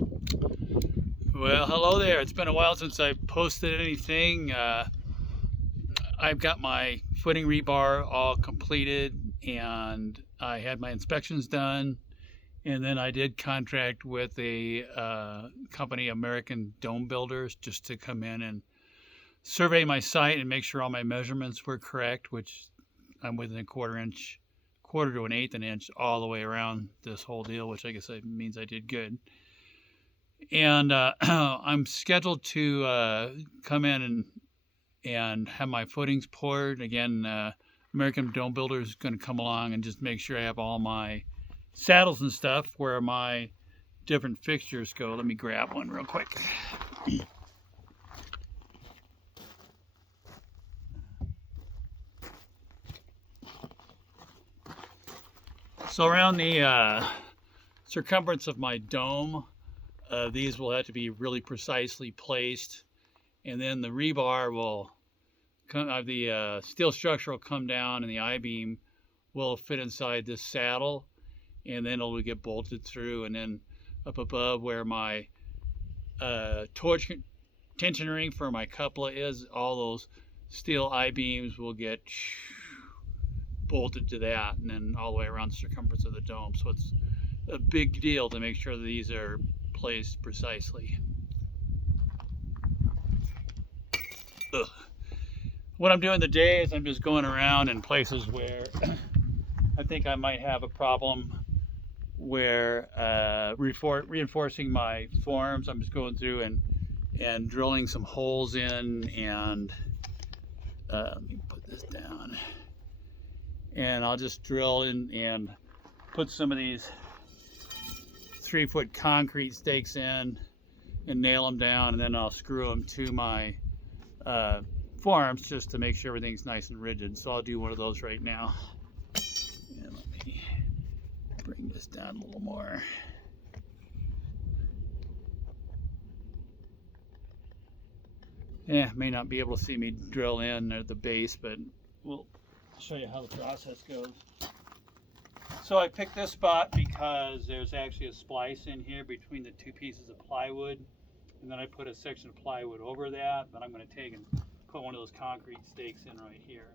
Well, hello there. It's been a while since I posted anything. I've got my footing rebar all completed and I had my inspections done. And then I did contract with a company, American Dome Builders, just to come in and survey my site and make sure all my measurements were correct, which I'm within a quarter to an eighth an inch all the way around this whole deal, which I guess means I did good. And I'm scheduled to come in and have my footings poured again. American Dome Builder is going to come along and just make sure I have all my saddles and stuff where my different fixtures go. Let me grab one real quick. So around the circumference of my dome, these will have to be really precisely placed, and then the rebar will the steel structure will come down, and the I-beam will fit inside this saddle, and then it'll get bolted through, and then up above where my torch tension ring for my coupler is, all those steel I-beams will get bolted to that, and then all the way around the circumference of the dome. So it's a big deal to make sure that these are placed precisely. Ugh. What I'm doing today is I'm just going around in places where I think I might have a problem where reinforcing my forms. I'm just going through and drilling some holes in, and let me put this down. And I'll just drill in and put some of these 3-foot concrete stakes in and nail them down, and then I'll screw them to my forms just to make sure everything's nice and rigid. So I'll do one of those right now. And let me bring this down a little more. Yeah, may not be able to see me drill in at the base, but we'll show you how the process goes. So I picked this spot because there's actually a splice in here between the two pieces of plywood, and then I put a section of plywood over that, but I'm going to take and put one of those concrete stakes in right here.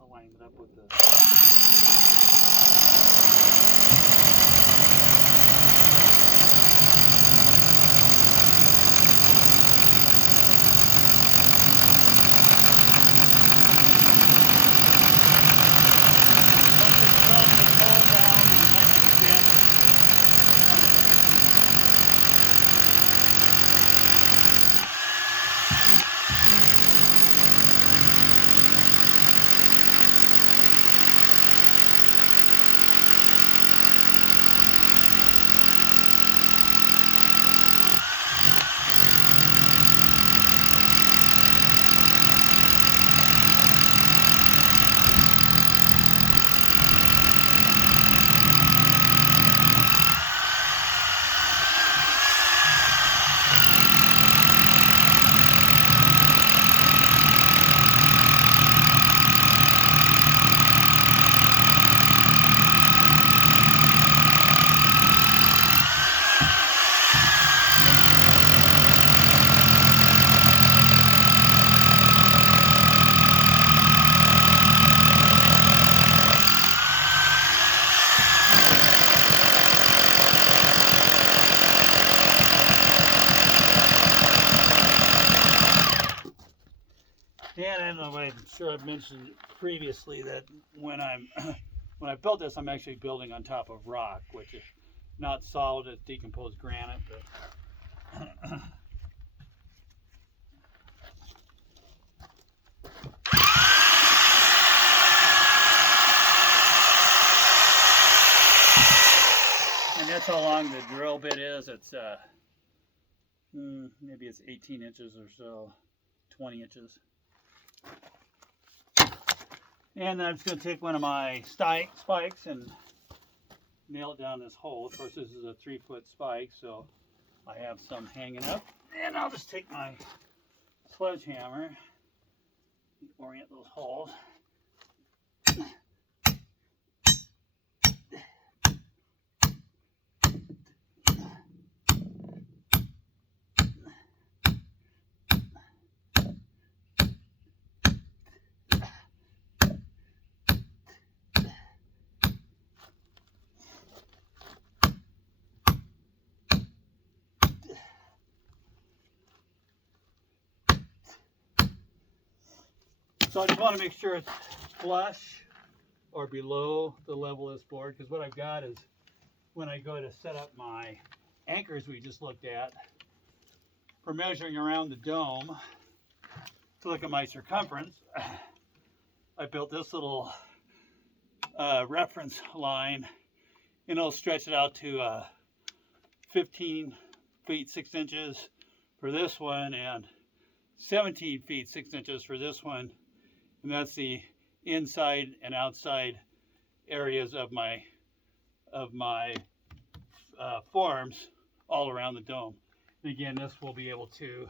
I'll line it up with the And I'm sure I've mentioned previously that when I built this, I'm actually building on top of rock, which is not solid, it's decomposed granite, but and that's how long the drill bit is. It's maybe it's 18 inches or so, 20 inches. And then I'm just going to take one of my spikes and nail it down this hole. Of course, this is a 3-foot spike, so I have some hanging up. And I'll just take my sledgehammer and orient those holes. So I just want to make sure it's flush or below the level of this board, because what I've got is when I go to set up my anchors we just looked at, for measuring around the dome to look at my circumference, I built this little reference line, and it'll stretch it out to 15 feet 6 inches for this one and 17 feet 6 inches for this one, and that's the inside and outside areas of my forms all around the dome. And again, this will be able to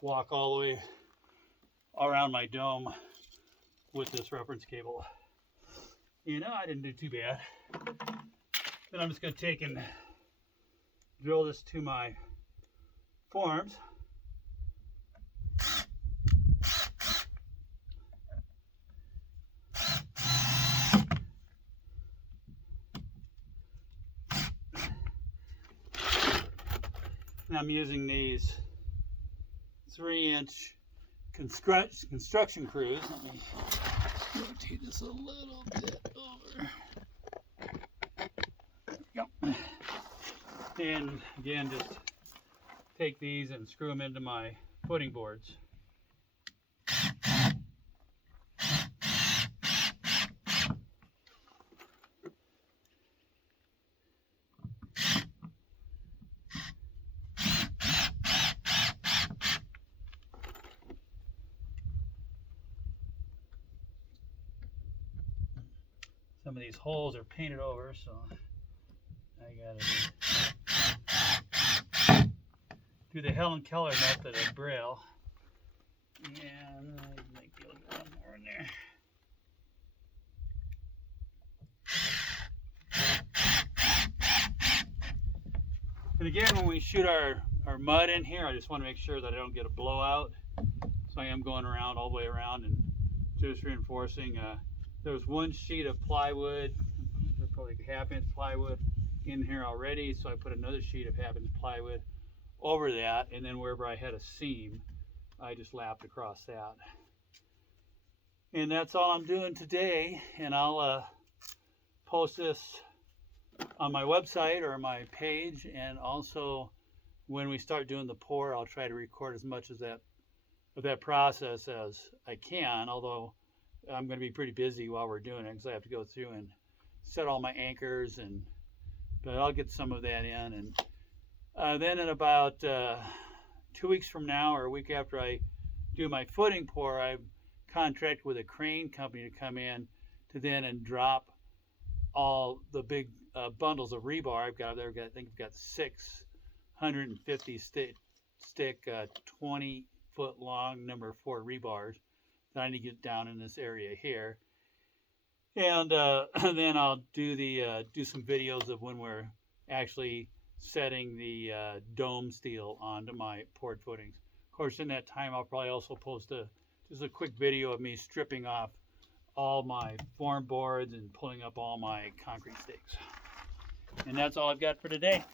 walk all the way around my dome with this reference cable. You know, I didn't do too bad. Then I'm just going to take and drill this to my forms. And I'm using these 3-inch construction crews. Let me rotate this a little bit over. There we go. And again, just take these and screw them into my footing boards. Some of these holes are painted over, so I gotta do the Helen Keller method of Braille. And I might be able to get one more in there. And again, when we shoot our mud in here, I just want to make sure that I don't get a blowout. So I am going around all the way around and just reinforcing. There was one sheet of plywood, probably 1/2 inch plywood in here already, so I put another sheet of 1/2 inch plywood over that, and then wherever I had a seam, I just lapped across that. And that's all I'm doing today, and I'll post this on my website or my page, and also when we start doing the pour, I'll try to record as much of that process as I can, although I'm going to be pretty busy while we're doing it because I have to go through and set all my anchors, but I'll get some of that in. And then in about 2 weeks from now, or a week after I do my footing pour, I contract with a crane company to come in to then and drop all the big bundles of rebar I've got there. I think I've got 650 stick 20-foot long number 4 rebars that I need to get down in this area here. And then I'll do some videos of when we're actually setting the dome steel onto my poured footings. Of course, in that time, I'll probably also post just a quick video of me stripping off all my form boards and pulling up all my concrete stakes. And that's all I've got for today.